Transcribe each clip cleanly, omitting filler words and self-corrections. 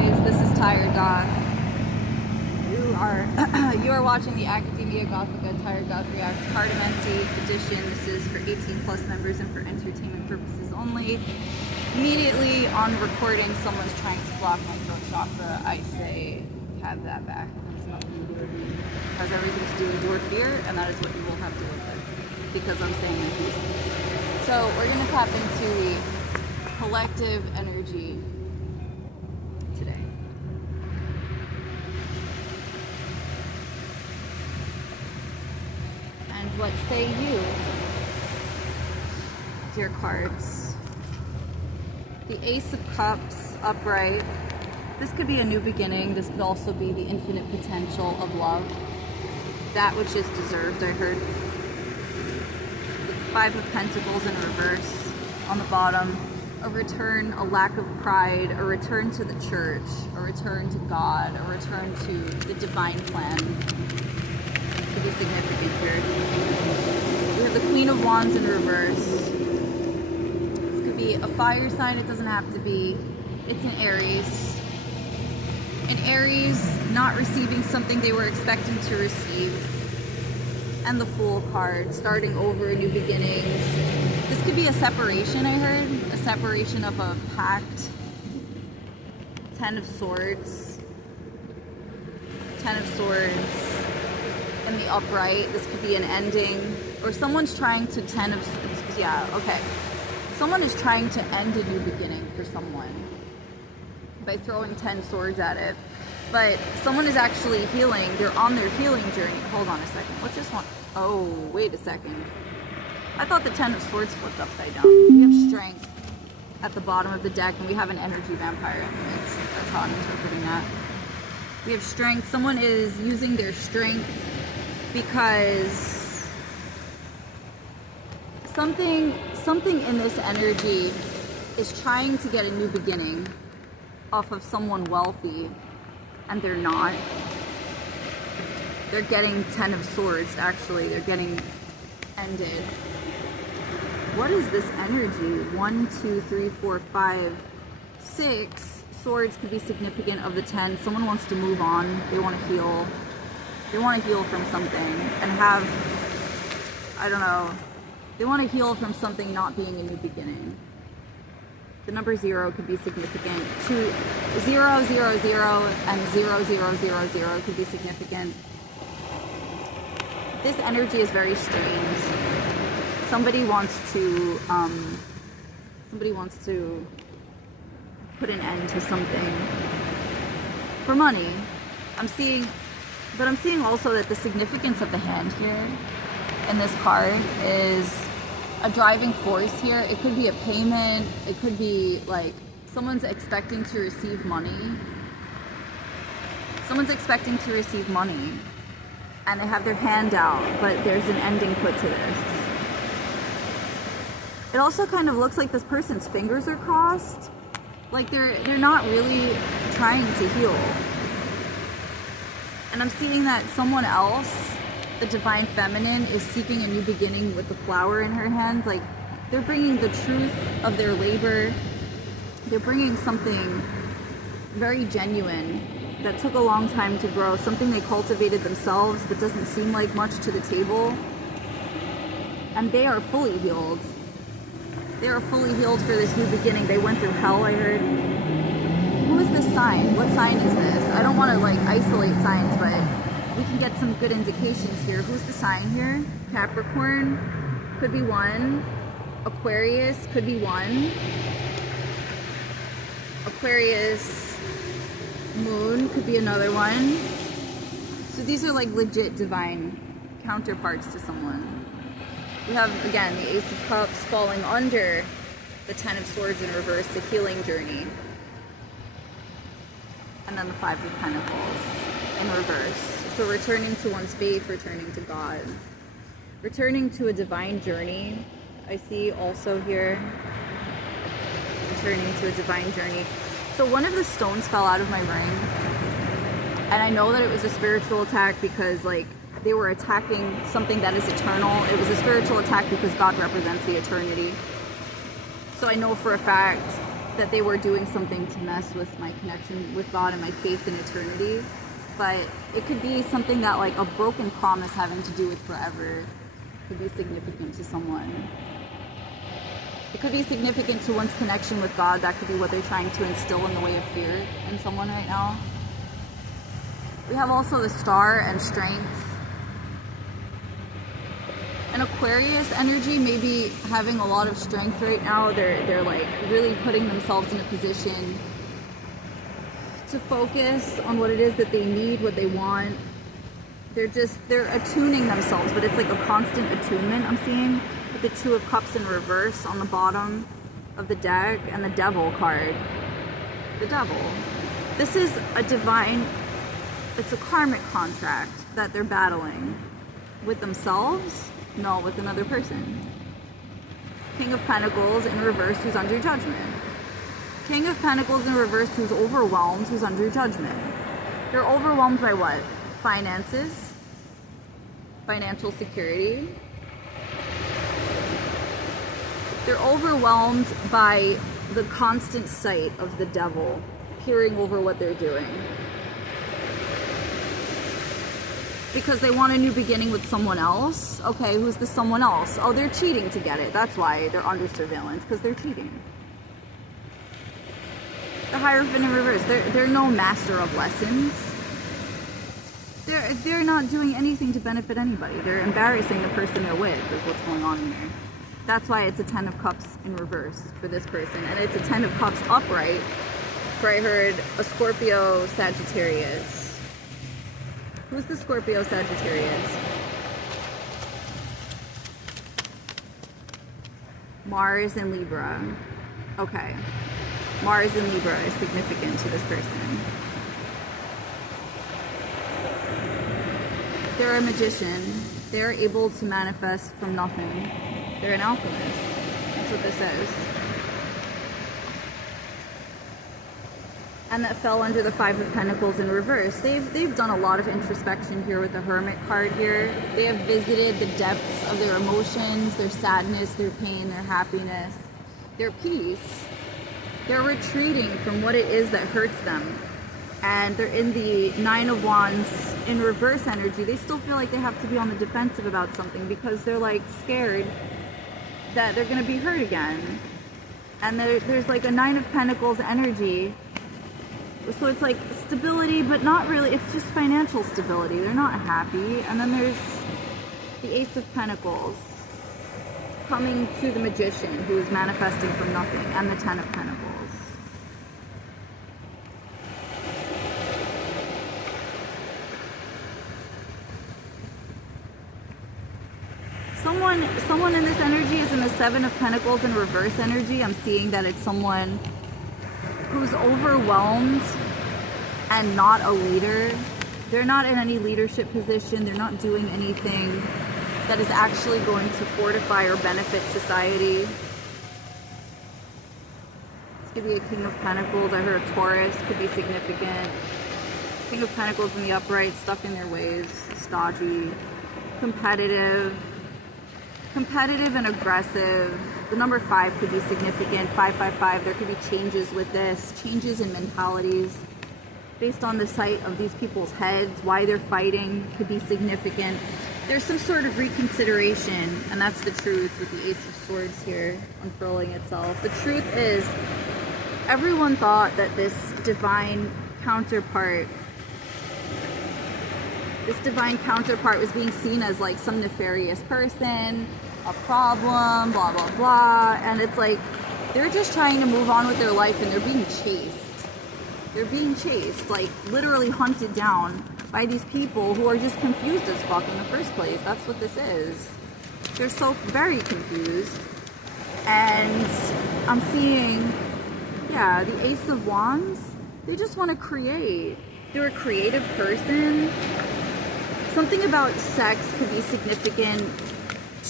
guys, this is Tired Goth. You are watching the Academia Gothica Tired Goth Reacts Cardamancy edition. This is for 18 plus members and for entertainment purposes only. Immediately on recording, someone's trying to block my throat chakra. I say, have that back. That's nothing to do with me. It has everything to do with your fear, and that is what you will have to live with, because I'm saying in peace. So we're gonna tap into the collective energy today. And what say you, dear cards? The Ace of Cups upright. This could be a new beginning. This could also be the infinite potential of love. That which is deserved, I heard. The Five of Pentacles in reverse on the bottom. A return, a lack of pride, a return to the church, a return to God, a return to the divine plan. Could be significant here. We have the Queen of Wands in reverse. This could be a fire sign, it doesn't have to be. It's an Aries. An Aries not receiving something they were expecting to receive. And the Fool card, starting over, new beginnings. This could be a separation, I heard. A separation of a pact. Ten of Swords. Ten of Swords. In the upright. This could be an ending. Or someone's trying to Someone is trying to end a new beginning for someone by throwing 10 swords at it. But someone is actually healing. They're on their healing journey. Hold on a second. What's this one? Oh, wait a second. I thought the 10 of Swords flipped upside down. We have Strength at the bottom of the deck, and we have an Energy Vampire in the midst. That's how I'm interpreting that. We have Strength. Someone is using their strength because something in this energy is trying to get a new beginning off of someone wealthy, and they're not. They're getting 10 of Swords, actually. They're getting ended. What is this energy? 1, 2, 3, 4, 5, 6 swords could be significant of the 10. Someone wants to move on. They want to heal. They want to heal from something and have, I don't know, they want to heal from something not being a new beginning. The number 0 could be significant. 0, 0, 0, 0, and 0, 0, 0, 0 could be significant. This energy is very strange. Somebody wants to put an end to something for money. I'm seeing also that the significance of the hand here in this card is a driving force here. It could be a payment. It could be like someone's expecting to receive money. Someone's expecting to receive money and they have their hand out, but there's an ending put to this. It also kind of looks like this person's fingers are crossed. Like they're not really trying to heal. And I'm seeing that someone else, the Divine Feminine, is seeking a new beginning with the flower in her hand. Like they're bringing the truth of their labor. They're bringing something very genuine that took a long time to grow, something they cultivated themselves but doesn't seem like much to the table. And they are fully healed. They are fully healed for this new beginning. They went through hell, I heard. Who is this sign? What sign is this? I don't want to like isolate signs, but we can get some good indications here. Who's the sign here? Capricorn could be one. Aquarius could be one. Aquarius Moon could be another one. So these are like legit divine counterparts to someone. We have, again, the Ace of Cups falling under the 10 of Swords in reverse, the healing journey. And then the 5 of Pentacles in reverse. So returning to one's faith, returning to God. Returning to a divine journey, I see also here. Returning to a divine journey. So one of the stones fell out of my ring. And I know that it was a spiritual attack because, like, they were attacking something that is eternal. It was a spiritual attack because God represents the eternity. So I know for a fact that they were doing something to mess with my connection with God and my faith in eternity. But it could be something that, like, a broken promise having to do with forever could be significant to someone. It could be significant to one's connection with God. That could be what they're trying to instill in the way of fear in someone right now. We have also the star and strength. An Aquarius energy may be having a lot of strength right now. They're like really putting themselves in a position to focus on what it is that they need, what they want. They're attuning themselves, but it's like a constant attunement I'm seeing with the Two of Cups in reverse on the bottom of the deck and the Devil card. The Devil. This is a divine, it's a karmic contract that they're battling with themselves. No, with another person. King of Pentacles in reverse who's under judgment. King of Pentacles in reverse who's overwhelmed, who's under judgment. They're overwhelmed by what? Finances. Financial security. They're overwhelmed by the constant sight of the devil peering over what they're doing. Because they want a new beginning with someone else. Okay, who's the someone else? Oh, they're cheating to get it. That's why they're under surveillance, because they're cheating. The Hierophant in reverse. They're no master of lessons. They're not doing anything to benefit anybody. They're embarrassing the person they're with, is what's going on here. That's why it's a Ten of Cups in reverse for this person. And it's a Ten of Cups upright, where I heard a Scorpio Sagittarius. Who's the Scorpio Sagittarius? Mars and Libra. Okay. Mars and Libra is significant to this person. They're a magician. They're able to manifest from nothing. They're an alchemist. That's what this is. And that fell under the Five of Pentacles in reverse. They've done a lot of introspection here with the Hermit card here. They have visited the depths of their emotions, their sadness, their pain, their happiness, their peace. They're retreating from what it is that hurts them. And they're in the Nine of Wands in reverse energy. They still feel like they have to be on the defensive about something because they're like scared that they're going to be hurt again. And there's like a Nine of Pentacles energy. So it's like stability, but not really. It's just financial stability. They're not happy. And then there's the Ace of Pentacles coming to the Magician who is manifesting from nothing, and the Ten of Pentacles. Someone in this energy is in the Seven of Pentacles in reverse energy. I'm seeing that it's someone who's overwhelmed and not a leader. They're not in any leadership position. They're not doing anything that is actually going to fortify or benefit society. This could be a King of Pentacles. I heard a Taurus could be significant. King of Pentacles in the upright, stuck in their ways, stodgy, competitive and aggressive. The number 5 could be significant. 555. There could be changes with this, changes in mentalities based on the sight of these people's heads. Why they're fighting could be significant. There's some sort of reconsideration, and that's the truth with the Ace of Swords here unfurling itself. The truth is, everyone thought that this divine counterpart was being seen as like some nefarious person, a problem, blah, blah, blah. And it's like, they're just trying to move on with their life and they're being chased. They're being chased, like literally hunted down by these people who are just confused as fuck in the first place. That's what this is. They're so very confused. And I'm seeing, yeah, the Ace of Wands. They just want to create. They're a creative person. Something about sex could be significant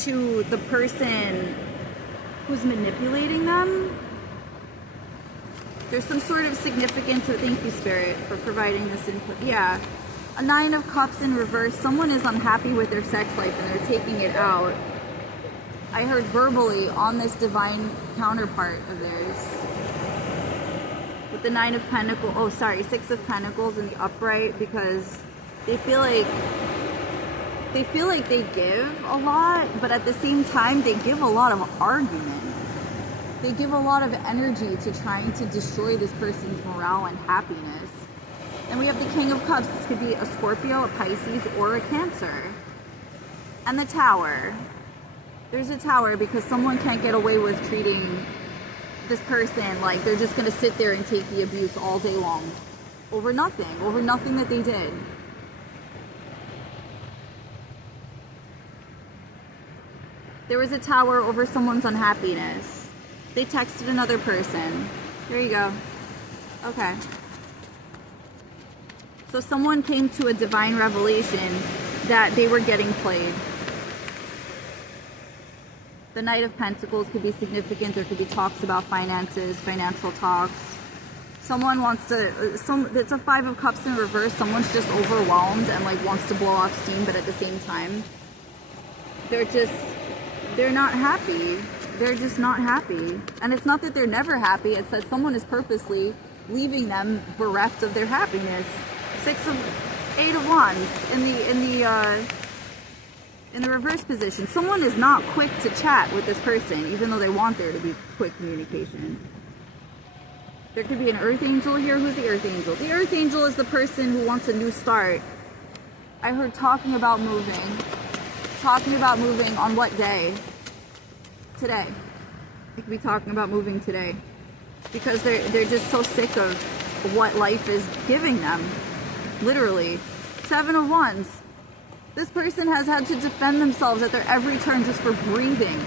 to the person who's manipulating them. There's some sort of significance. So thank you, Spirit, for providing this input. Yeah. A Nine of Cups in reverse. Someone is unhappy with their sex life and they're taking it out. I heard verbally on this divine counterpart of theirs. with the Nine of Pentacles, oh sorry, Six of Pentacles in the upright, because they feel like they give a lot, but at the same time they give a lot of argument. They give a lot of energy to trying to destroy this person's morale and happiness. And we have the King of Cups. This could be a Scorpio, a Pisces, or a Cancer. And the Tower. There's a Tower because someone can't get away with treating this person like they're just going to sit there and take the abuse all day long. Over nothing that they did. There was a Tower over someone's unhappiness. They texted another person. There you go. Okay. So someone came to a divine revelation that they were getting played. The Knight of Pentacles could be significant. There could be talks about finances, financial talks. Someone wants to, it's a Five of Cups in reverse. Someone's just overwhelmed and like wants to blow off steam, but at the same time, they're not happy. They're just not happy. And it's not that they're never happy, it's that someone is purposely leaving them bereft of their happiness. Eight of Wands in the reverse position. Someone is not quick to chat with this person, even though they want there to be quick communication. There could be an Earth Angel here. Who's the Earth Angel? The Earth Angel is the person who wants a new start. I heard talking about moving. Talking about moving on what day? Today. They could be talking about moving today. Because they're just so sick of what life is giving them. Literally. Seven of Wands. This person has had to defend themselves at their every turn just for breathing.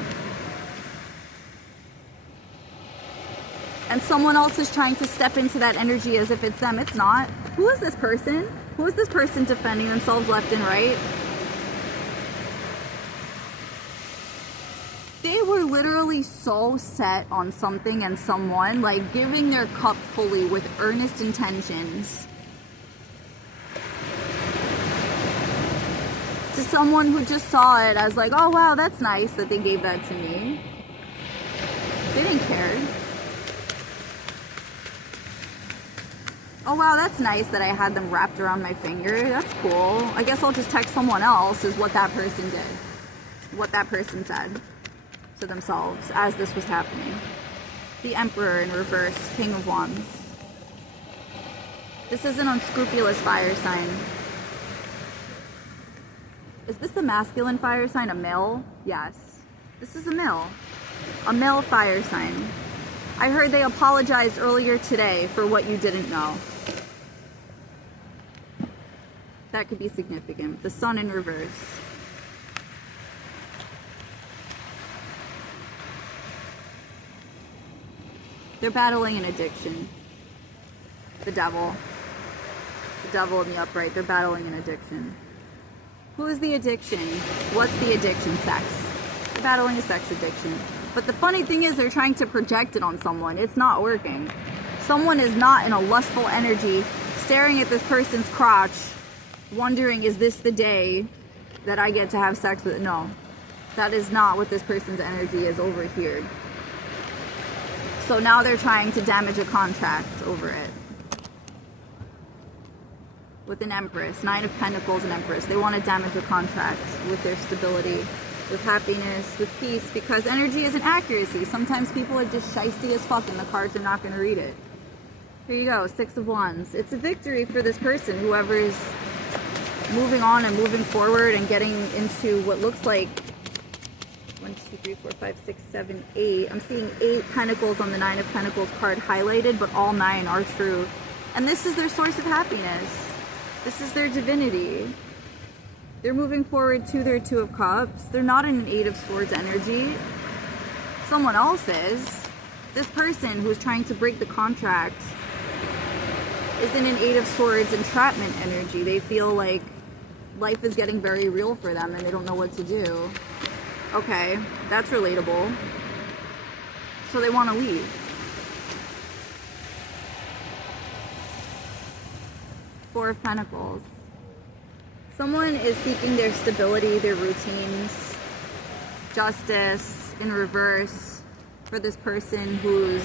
And someone else is trying to step into that energy as if it's them. It's not. Who is this person? Who is this person defending themselves left and right? They were literally so set on something and someone, like giving their cup fully with earnest intentions to someone who just saw it as like, oh wow, that's nice that they gave that to me. They didn't care. Oh wow, that's nice that I had them wrapped around my finger. That's cool. I guess I'll just text someone else is what that person did. What that person said to themselves as this was happening. The Emperor in reverse, King of Wands. This is an unscrupulous fire sign. Is this a masculine fire sign? A male? Yes. This is a male. A male fire sign. I heard they apologized earlier today for what you didn't know. That could be significant. The Sun in reverse. They're battling an addiction. The Devil. The Devil in the upright. They're battling an addiction. Who is the addiction? What's the addiction? Sex. They're battling a sex addiction. But the funny thing is they're trying to project it on someone. It's not working. Someone is not in a lustful energy, staring at this person's crotch, wondering, is this the day that I get to have sex with? No. That is not what this person's energy is over here. So now they're trying to damage a contract over it. With an Empress, Nine of Pentacles and Empress. They want to damage a contract with their stability, with happiness, with peace, because energy is an accuracy. Sometimes people are just shiesty as fuck and the cards are not going to read it. Here you go, Six of Wands. It's a victory for this person, whoever's moving on and moving forward and getting into what looks like 1, 2, 3, 4, 5, 6, 7, 8. I'm seeing 8 Pentacles on the Nine of Pentacles card highlighted, but all 9 are true. And this is their source of happiness. This is their divinity. They're moving forward to their Two of Cups. They're not in an Eight of Swords energy. Someone else is. This person who's trying to break the contract is in an Eight of Swords entrapment energy. They feel like life is getting very real for them and they don't know what to do. Okay, that's relatable. So they want to leave. Four of Pentacles. Someone is seeking their stability, their routines, justice in reverse for this person who's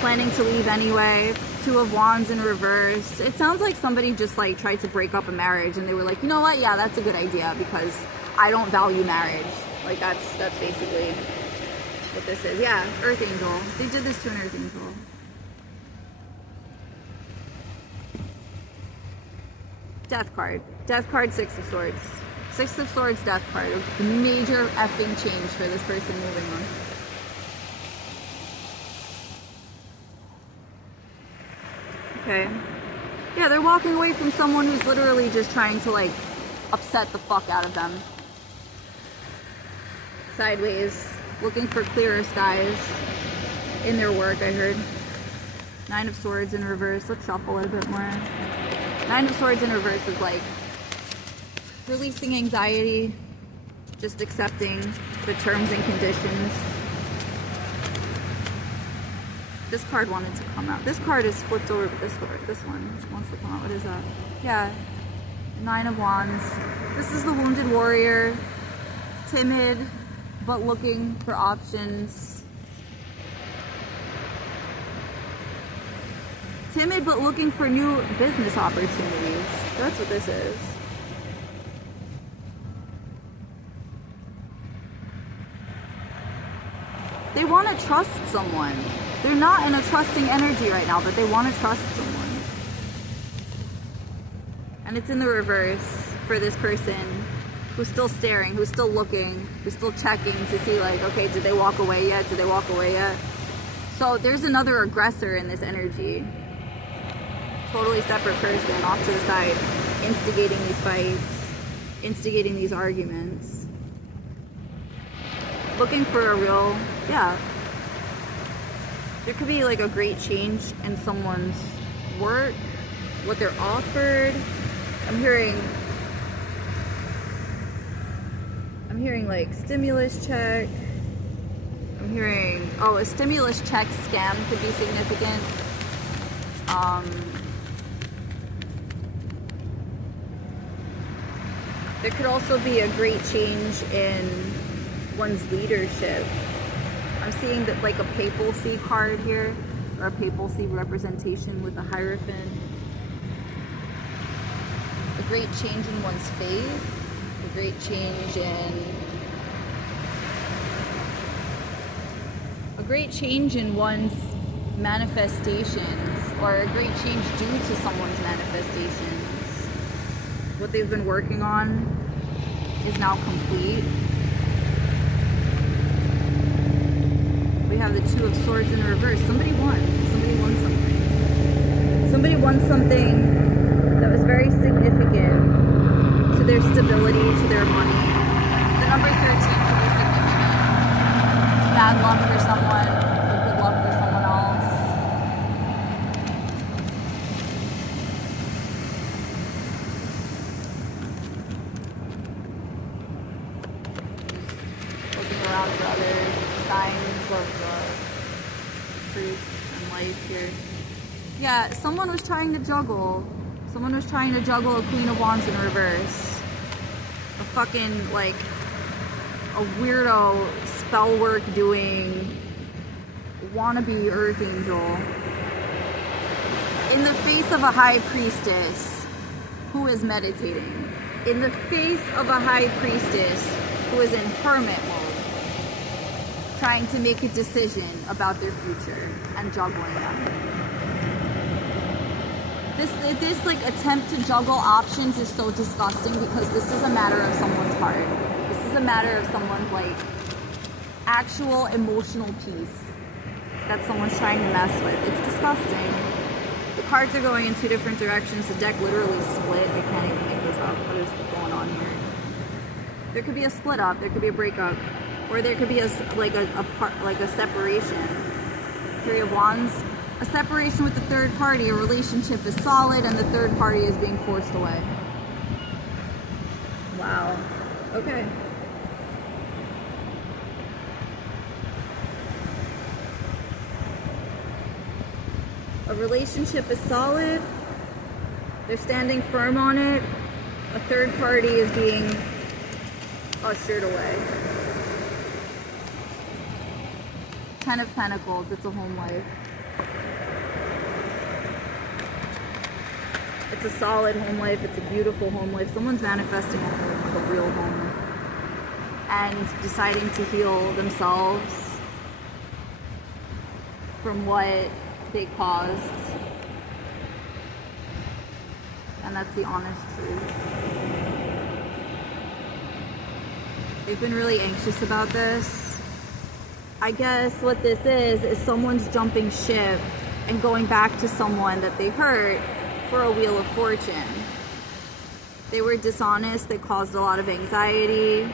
planning to leave anyway. Two of Wands in reverse. It sounds like somebody just like tried to break up a marriage and they were like, you know what? Yeah, that's a good idea because I don't value marriage. Like that's basically what this is. Yeah, Earth Angel. They did this to an Earth Angel. Death card. Death card, Six of Swords. Six of Swords, Death card. A major effing change for this person moving on. Okay. Yeah, they're walking away from someone who's literally just trying to like upset the fuck out of them. Sideways, looking for clearer skies in their work, I heard. Nine of Swords in reverse. Let's shuffle it a bit more. Nine of Swords in reverse is like releasing anxiety, just accepting the terms and conditions. This card wanted to come out. This card is flipped over, but this one wants to come out. What is that? Yeah, Nine of Wands. This is the wounded warrior, timid, but looking for options. Timid, but looking for new business opportunities. That's what this is. They want to trust someone. They're not in a trusting energy right now, but they want to trust someone. And it's in the reverse for this person who's still staring, who's still looking, who's still checking to see like, okay, did they walk away yet? Did they walk away yet? So there's another aggressor in this energy. Totally separate person off to the side, instigating these fights, instigating these arguments. Looking for a real, yeah. There could be like a great change in someone's work, what they're offered. I'm hearing like stimulus check. I'm hearing, oh, a stimulus check scam could be significant. There could also be a great change in one's leadership. I'm seeing that like a papacy card here, or a papacy representation with a Hierophant. A great change in one's faith, a great change in one's manifestations, or a great change due to someone's manifestations. What they've been working on is now complete. We have the Two of Swords in reverse. Somebody won. Somebody won something. Somebody won something that was very significant to their stability, to their money. The number 13 could be significant. It's bad luck for someone, but good luck for someone else. Looking around for other signs of truth and life here. Yeah, someone was trying to juggle. Someone was trying to juggle a Queen of Wands in reverse. A fucking, like, a weirdo spell work doing wannabe Earth Angel in the face of a High Priestess who is meditating. In the face of a High Priestess who is in hermit mode, trying to make a decision about their future and juggling them. This like attempt to juggle options is so disgusting because this is a matter of someone's heart. This is a matter of someone's like actual emotional peace that someone's trying to mess with. It's disgusting. The cards are going in two different directions. The deck literally split. I can't even make this up. What is going on here? There could be a split up. There could be a breakup. Or there could be a separation. Three of Wands. A separation with the third party. A relationship is solid and the third party is being forced away. Wow. Okay. A relationship is solid. They're standing firm on it. A third party is being ushered away. Ten of Pentacles. It's a home life. It's a solid home life. It's a beautiful home life. Someone's manifesting a home, like a real home, and deciding to heal themselves from what they caused. And that's the honest truth. They've been really anxious about this. I guess what this is someone's jumping ship and going back to someone that they hurt for a wheel of fortune. They were dishonest, they caused a lot of anxiety.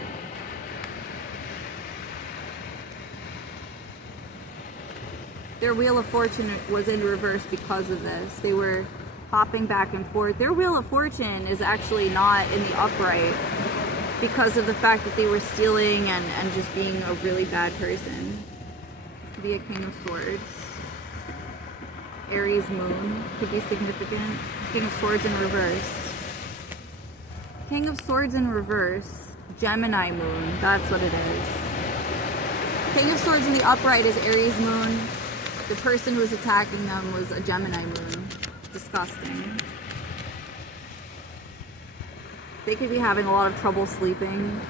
Their wheel of fortune was in reverse because of this. They were hopping back and forth. Their wheel of fortune is actually not in the upright because of the fact that they were stealing and just being a really bad person. It could be a King of Swords. Aries moon could be significant. King of Swords in reverse. King of Swords in reverse. Gemini moon. That's what it is. King of Swords in the upright is Aries moon. The person who was attacking them was a Gemini moon. Disgusting. They could be having a lot of trouble sleeping.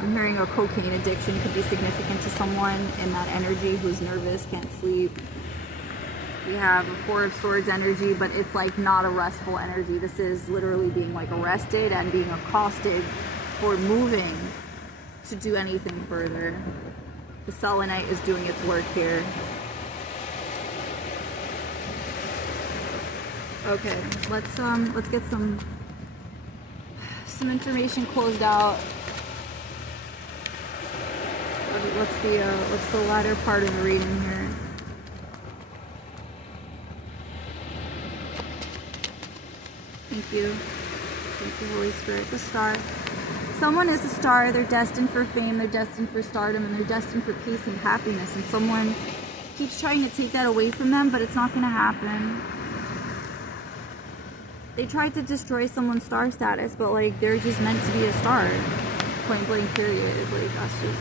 I'm hearing a cocaine addiction could be significant to someone in that energy who's nervous, can't sleep. We have a Four of Swords energy, but it's like not a restful energy. This is literally being like arrested and being accosted for moving to do anything further. The selenite is doing its work here. Okay, let's get some information closed out. What's the latter part of the reading here? Thank you, Holy Spirit. The star. Someone is a star. They're destined for fame. They're destined for stardom, and they're destined for peace and happiness. And someone keeps trying to take that away from them, but it's not going to happen. They tried to destroy someone's star status, but like they're just meant to be a star. Point blank period. Like that's just.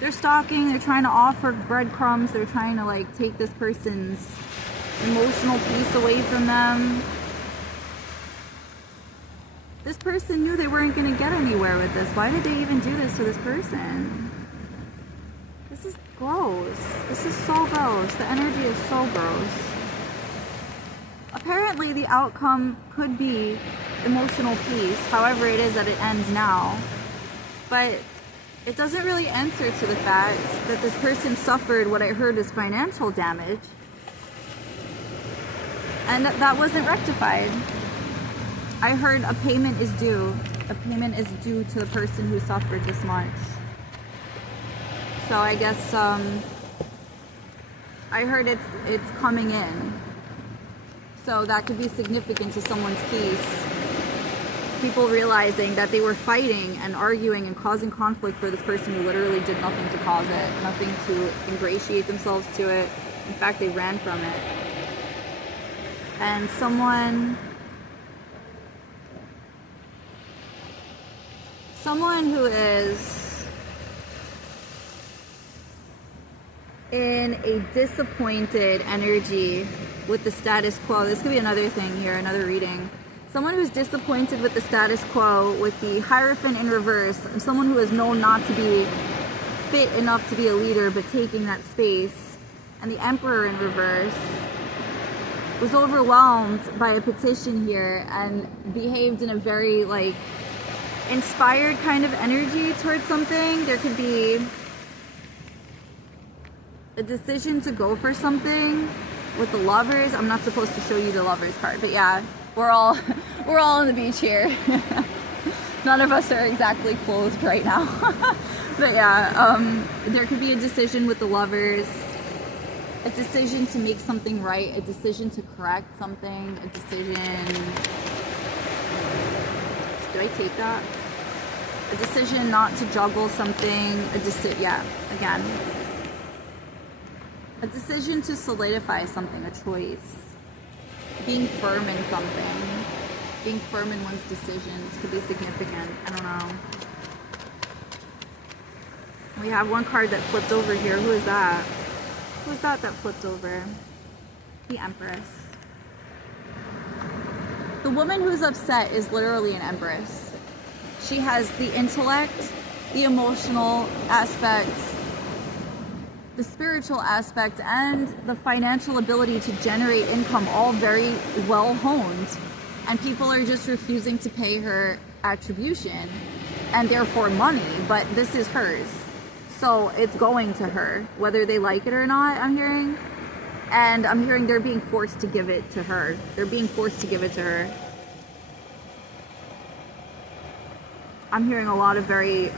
They're stalking. They're trying to offer breadcrumbs. They're trying to like take this person's emotional peace away from them. This person knew they weren't going to get anywhere with this. Why did they even do this to this person? This is gross. This is so gross. The energy is so gross. Apparently the outcome could be emotional peace, however it is that it ends now. But it doesn't really answer to the fact that this person suffered what I heard is financial damage. And that wasn't rectified. I heard a payment is due. A payment is due to the person who suffered this much. So I guess I heard it's coming in. So that could be significant to someone's peace. People realizing that they were fighting and arguing and causing conflict for this person who literally did nothing to cause it, nothing to ingratiate themselves to it. In fact, they ran from it. And someone who is in a disappointed energy with the status quo. This could be another thing here, another reading. Someone who's disappointed with the status quo, with the Hierophant in reverse, and someone who is known not to be fit enough to be a leader, but taking that space, and the Emperor in reverse, was overwhelmed by a petition here and behaved in a very like inspired kind of energy towards something. There could be a decision to go for something with the Lovers. I'm not supposed to show you the Lovers card, but yeah, we're all on the beach here. None of us are exactly clothed right now. But yeah, there could be a decision with the Lovers, a decision to make something right, a decision to correct something, a decision, did I take that? A decision not to juggle something, again. A decision to solidify something, a choice. Being firm in something. Being firm in one's decisions could be significant. I don't know. We have one card that flipped over here. Who is that? Who is that flipped over? The Empress. The woman who's upset is literally an empress. She has the intellect, the emotional aspects, the spiritual aspect, and the financial ability to generate income, all very well honed. And people are just refusing to pay her attribution and therefore money, but this is hers. So it's going to her, whether they like it or not, I'm hearing. And I'm hearing they're being forced to give it to her. They're being forced to give it to her. I'm hearing a lot of very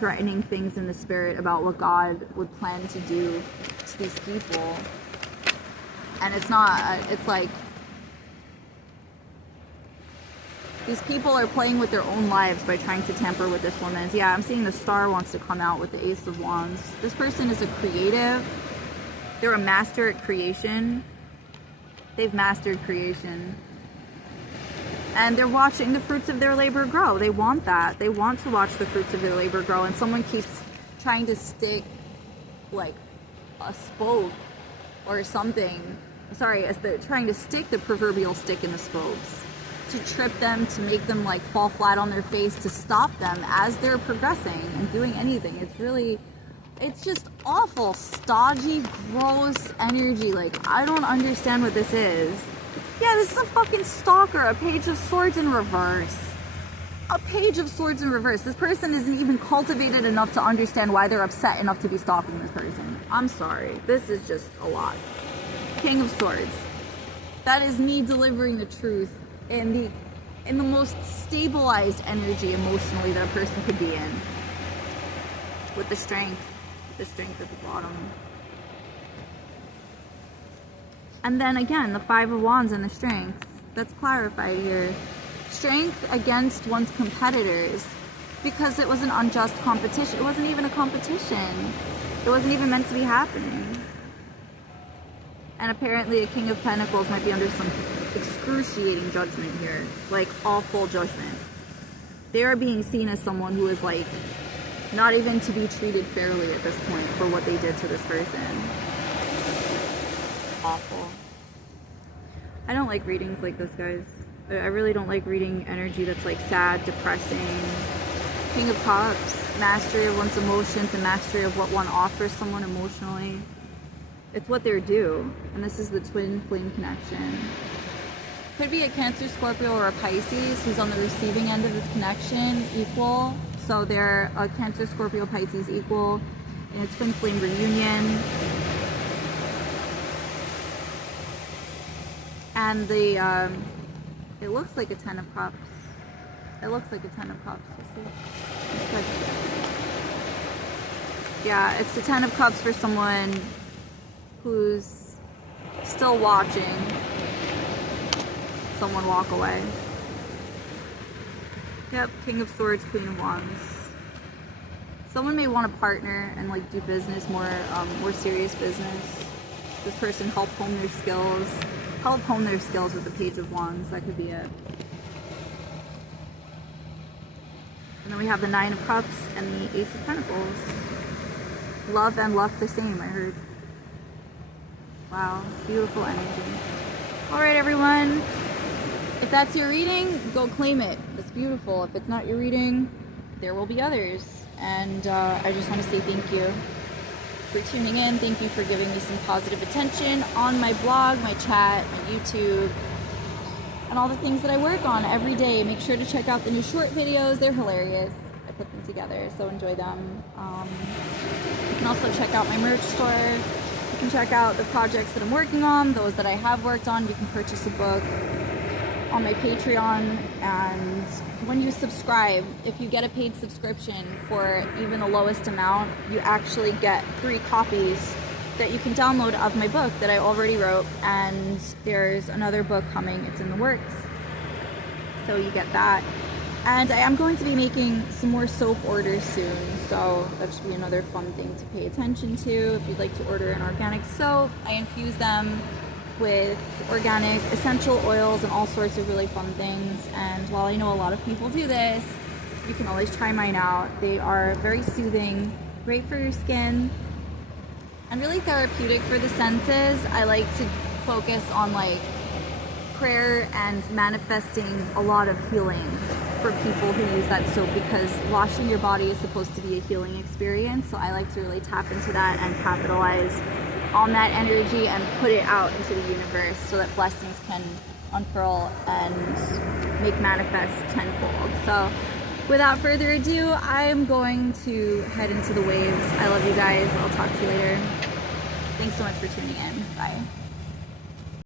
threatening things in the spirit about what God would plan to do to these people. And it's not, it's like, these people are playing with their own lives by trying to tamper with this woman's. Yeah, I'm seeing the star wants to come out with the Ace of Wands. This person is a creative. They're a master at creation. They've mastered creation. And they're watching the fruits of their labor grow. They want that. They want to watch the fruits of their labor grow. And someone keeps trying to stick like a spoke or something. Sorry, as they're trying to stick the proverbial stick in the spokes to trip them, to make them like fall flat on their face, to stop them as they're progressing and doing anything. It's really, it's just awful, stodgy, gross energy. Like, I don't understand what this is. Yeah, this is a fucking stalker. A page of swords in reverse. A page of swords in reverse. This person isn't even cultivated enough to understand why they're upset enough to be stalking this person. I'm sorry. This is just a lot. King of Swords. That is me delivering the truth in the most stabilized energy emotionally that a person could be in. With the strength at the bottom. And then again, the Five of Wands and the strength. That's clarified here. Strength against one's competitors because it was an unjust competition. It wasn't even a competition. It wasn't even meant to be happening. And apparently a King of Pentacles might be under some excruciating judgment here. Like, awful judgment. They are being seen as someone who is like not even to be treated fairly at this point for what they did to this person. Awful. I don't like readings like this, guys. I really don't like reading energy that's like sad, depressing. King of Cups, mastery of one's emotions and mastery of what one offers someone emotionally. It's what they're due. And this is the twin flame connection. Could be a Cancer, Scorpio, or a Pisces who's on the receiving end of this connection, equal. So they're a Cancer, Scorpio, Pisces equal in a twin flame reunion. And the, it looks like a Ten of Cups. It looks like a Ten of Cups. Let's see. Yeah, it's the Ten of Cups for someone who's still watching someone walk away. Yep, King of Swords, Queen of Wands. Someone may want to partner and like do business, more serious business. This person help hone their skills. Help hone their skills with the Page of Wands. That could be it. And then we have the Nine of Cups and the Ace of Pentacles. Love and luck the same, I heard. Wow, beautiful energy. Alright everyone, if that's your reading, go claim it. It's beautiful. If it's not your reading, there will be others. And I just want to say thank you for tuning in. Thank you for giving me some positive attention on my blog, my chat, my YouTube, and all the things that I work on every day. Make sure to check out the new short videos. They're hilarious. I put them together, so enjoy them. You can also check out my merch store. You can check out the projects that I'm working on, those that I have worked on. You can purchase a book on my Patreon, and when you subscribe, if you get a paid subscription for even the lowest amount, you actually get 3 copies that you can download of my book that I already wrote, and there's another book coming. It's in the works, so you get that. And I am going to be making some more soap orders soon, so that should be another fun thing to pay attention to. If you'd like to order an organic soap, I infuse them with organic essential oils and all sorts of really fun things. And while I know a lot of people do this, you can always try mine out. They are very soothing, great for your skin, and really therapeutic for the senses. I like to focus on like prayer and manifesting a lot of healing for people who use that soap, because washing your body is supposed to be a healing experience. So I like to really tap into that and capitalize on that energy and put it out into the universe so that blessings can unfurl and make manifest tenfold. So without further ado, I am going to head into the waves. I love you guys. I'll talk to you later. Thanks so much for tuning in. Bye.